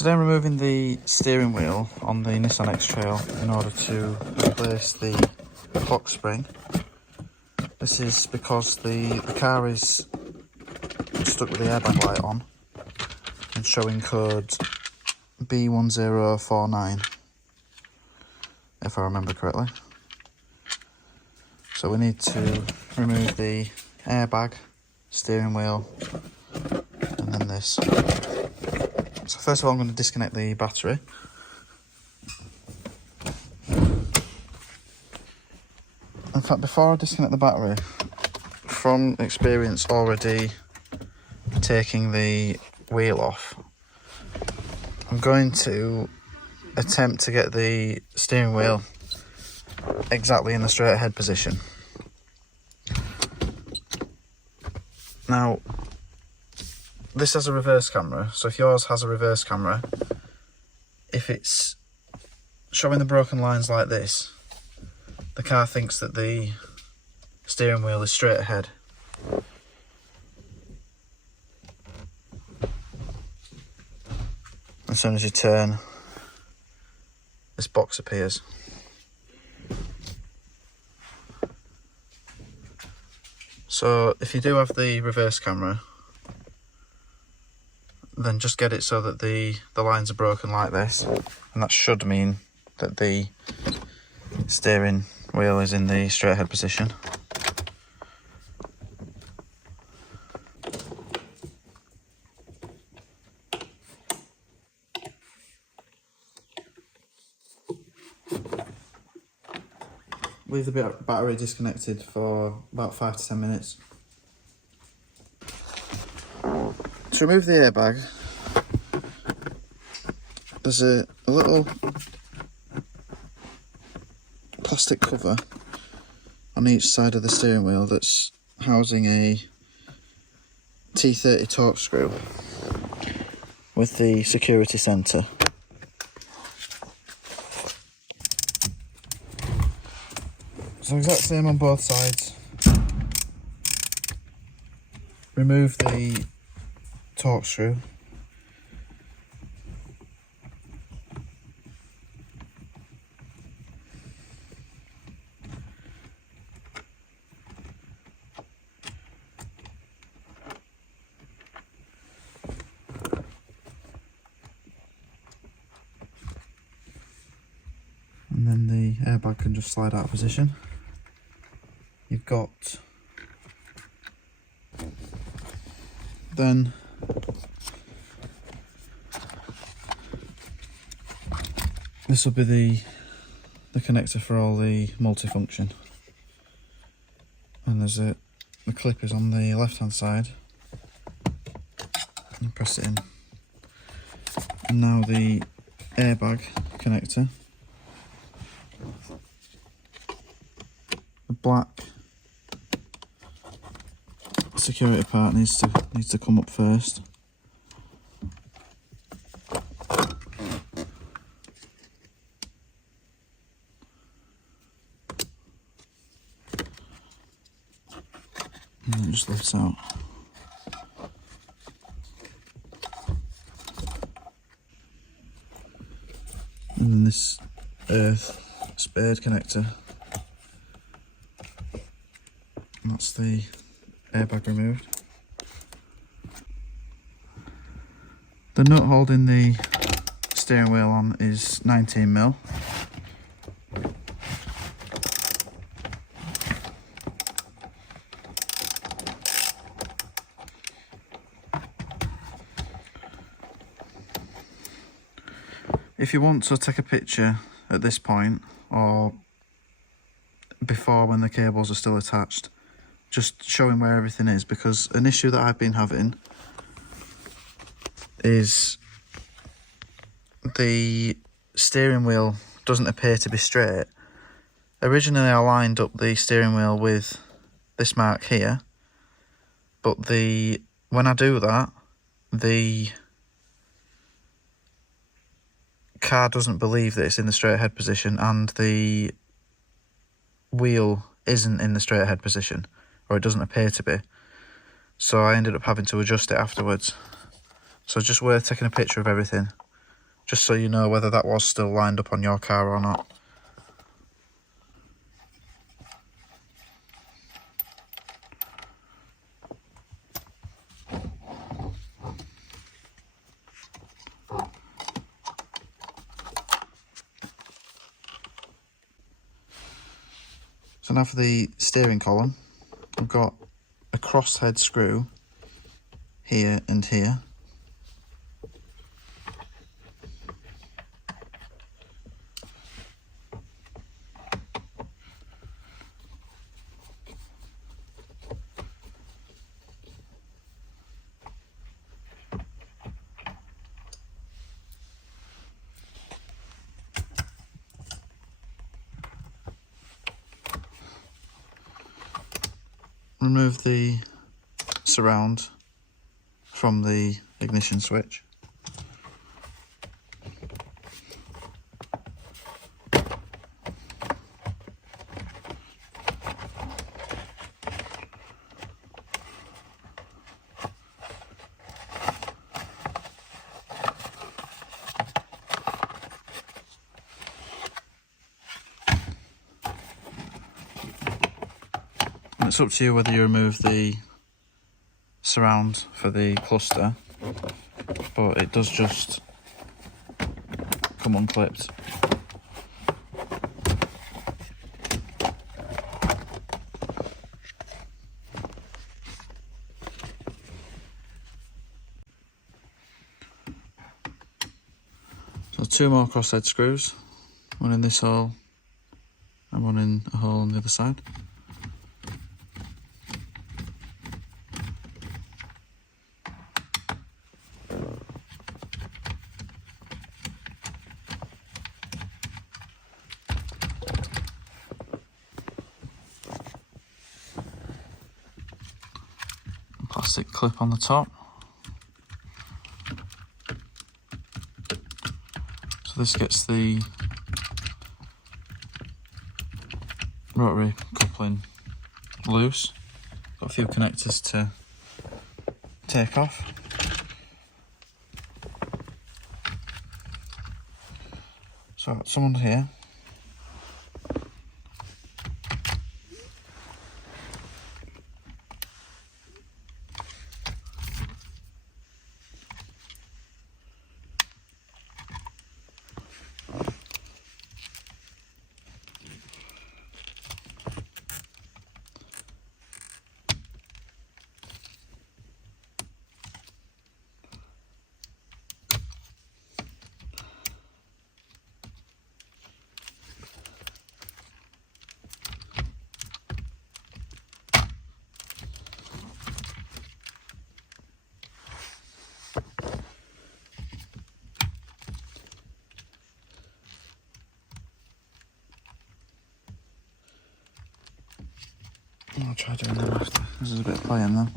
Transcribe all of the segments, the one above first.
Today I'm removing the steering wheel on the Nissan X-Trail in order to replace the box spring. This is because the car is stuck with the airbag light on and showing code B1049, if I remember correctly. So we need to remove the airbag, steering wheel, and then this. So first of all I'm going to disconnect the battery. In fact, before I disconnect the battery, from experience already taking the wheel off, I'm going to attempt to get the steering wheel exactly in the straight ahead position. Now, this has a reverse camera, so if yours has a reverse camera, if it's showing the broken lines like this, the car thinks that the steering wheel is straight ahead. As soon as you turn, this box appears. So if you do have the reverse camera, then just get it so that the lines are broken like this, and that should mean that the steering wheel is in the straight ahead position. Leave the battery disconnected for about 5 to 10 minutes. To remove the airbag, there's a little plastic cover on each side of the steering wheel that's housing a T30 torque screw with the security centre. So exact same on both sides. Remove the torque screw. And then the airbag can just slide out of position. You've got then this will be the connector for all the multifunction, and there's the clip is on the left hand side. You press it in, and now the airbag connector, the black security part needs to come up first. And then it just lifts out. And then this earth spade connector, and that's the airbag removed. The nut holding the steering wheel on is 19mm. If you want to take a picture at this point, or before when the cables are still attached, just showing where everything is, because an issue that I've been having is the steering wheel doesn't appear to be straight. Originally I lined up the steering wheel with this mark here, but when I do that, the car doesn't believe that it's in the straight ahead position, and the wheel isn't in the straight ahead position, or it doesn't appear to be. So I ended up having to adjust it afterwards. So it's just worth taking a picture of everything just so you know whether that was still lined up on your car or not. So now for the steering column, I've got a crosshead screw here and here. Remove the surround from the ignition switch. And it's up to you whether you remove the surround for the cluster, but it does just come unclipped. So 2 more crosshead screws, one in this hole and one in a hole on the other side. Plastic clip on the top. So this gets the rotary coupling loose. Got a few connectors to take off. So I've got some under here. I'll try doing them after. This is a bit of playing though.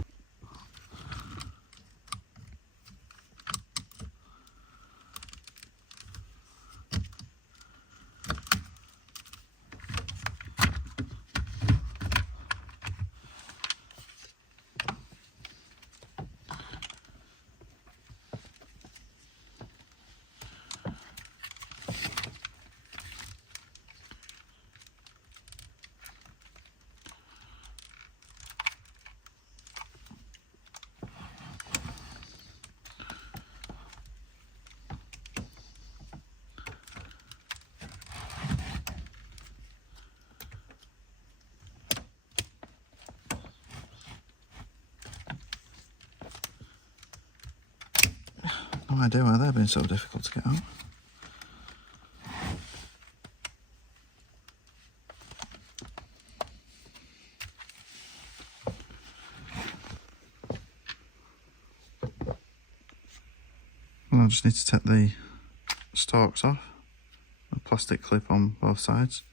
No idea why they're being so difficult to get out. Well, I just need to take the stalks off, a plastic clip on both sides.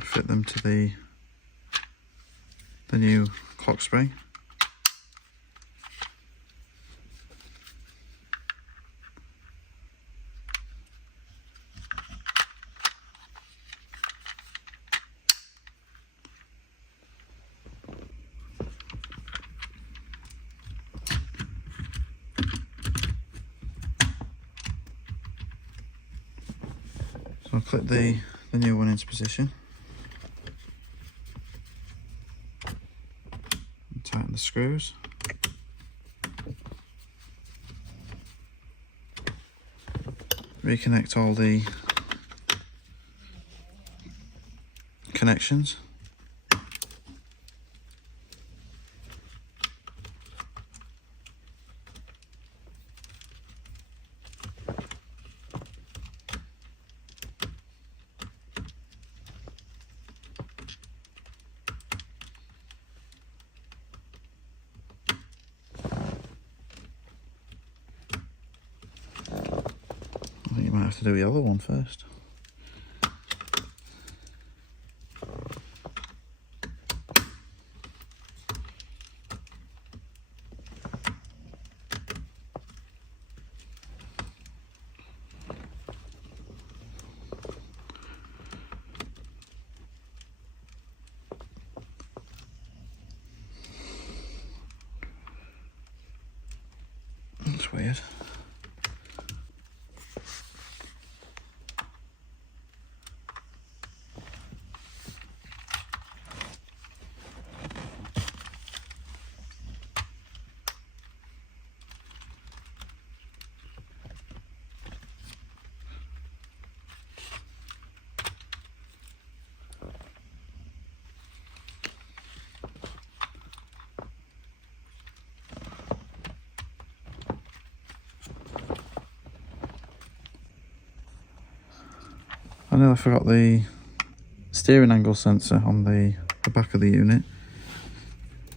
Fit them to the new clock spring. clip the new one into position. And tighten the screws. Reconnect all the connections. I think you might have to do the other one first. That's weird. I nearly forgot the steering angle sensor on the back of the unit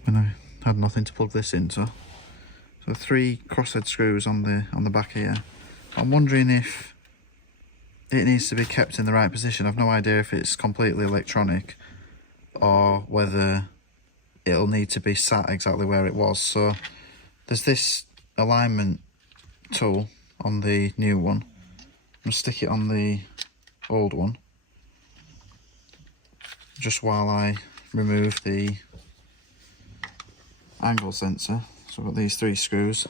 when I had nothing to plug this into. So 3 crosshead screws on the back here. I'm wondering if it needs to be kept in the right position. I've no idea if it's completely electronic or whether it'll need to be sat exactly where it was. So there's this alignment tool on the new one. I'm going to stick it on the old one just while I remove the angle sensor. So I've got these 3 screws.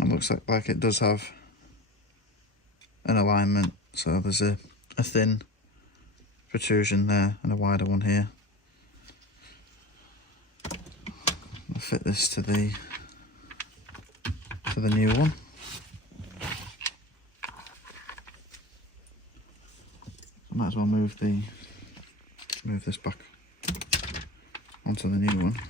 It looks like it does have an alignment, so there's a thin protrusion there and a wider one here. I'll fit this to the new one. Might as well move this back onto the new one.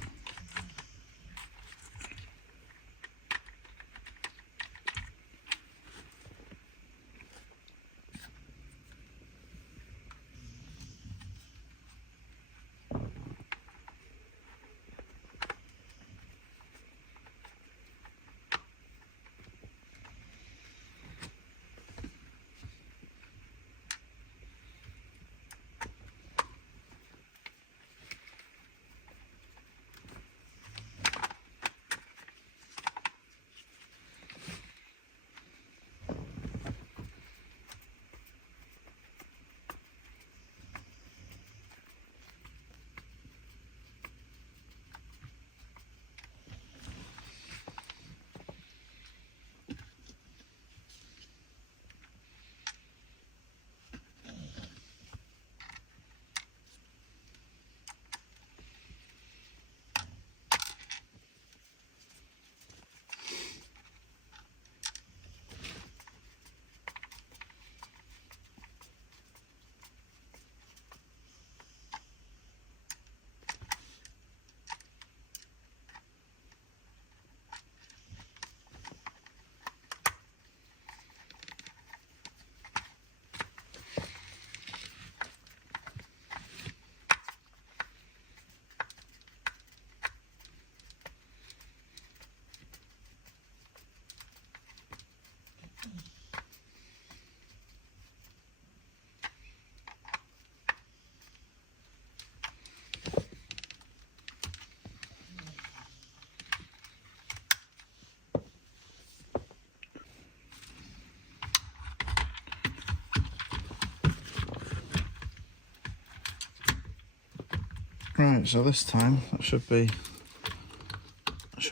Right, so this time that should be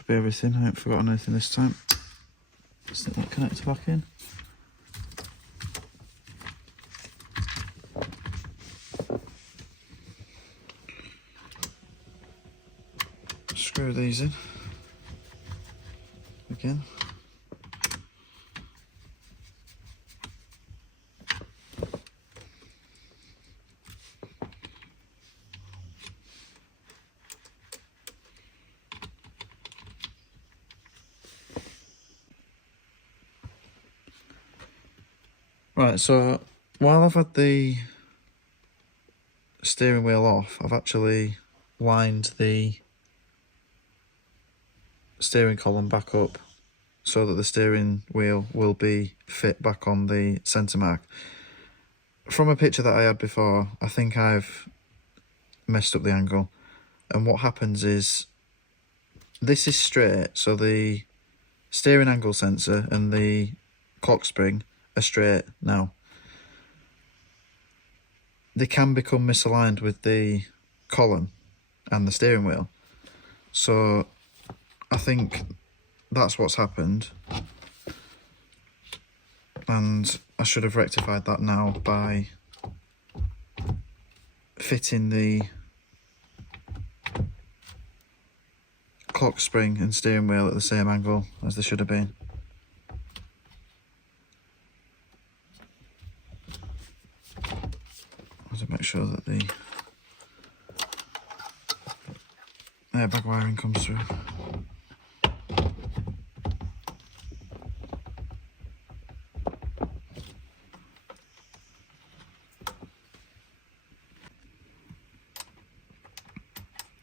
everything. I haven't forgotten anything this time. Stick that connector back in. Screw these in again. Right, so while I've had the steering wheel off, I've actually lined the steering column back up so that the steering wheel will be fit back on the centre mark. From a picture that I had before, I think I've messed up the angle, and what happens is this is straight, so the steering angle sensor and the clock spring are straight now. They can become misaligned with the column and the steering wheel, so I think that's what's happened, and I should have rectified that now by fitting the clock spring and steering wheel at the same angle as they should have been. To make sure that the airbag wiring comes through.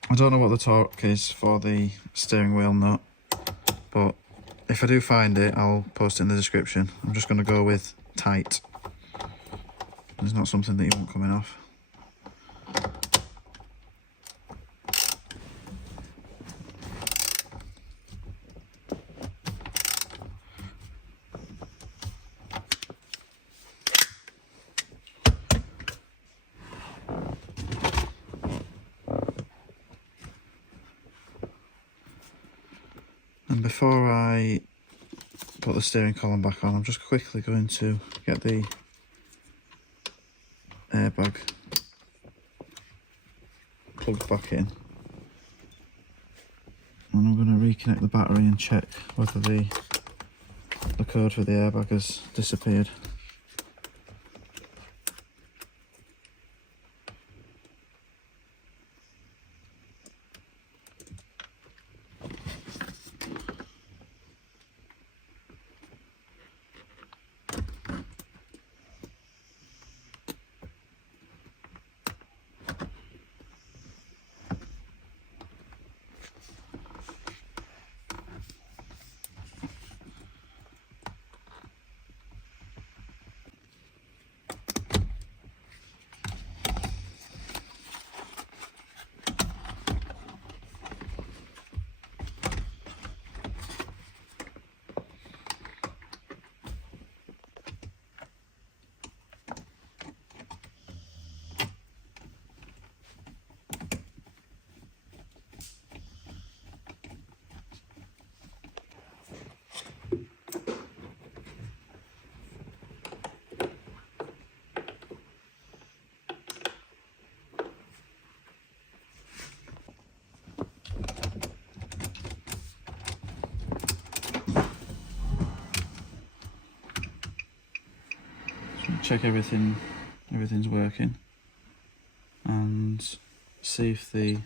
I don't know what the torque is for the steering wheel nut, but if I do find it, I'll post it in the description. I'm just going to go with tight. It's not something that you want coming off. And before I put the steering column back on, I'm just quickly going to get the airbag plugged back in, and I'm going to reconnect the battery and check whether the code for the airbag has disappeared. Check everything's working, and see if the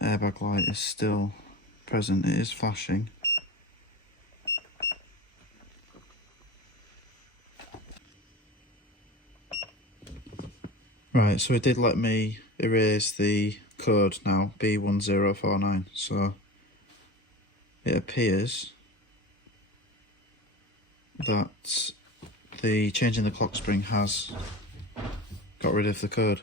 airbag light is still present. It is flashing. Right, so it did let me erase the code now, B1049, so it appears that the change in the clock spring has got rid of the code.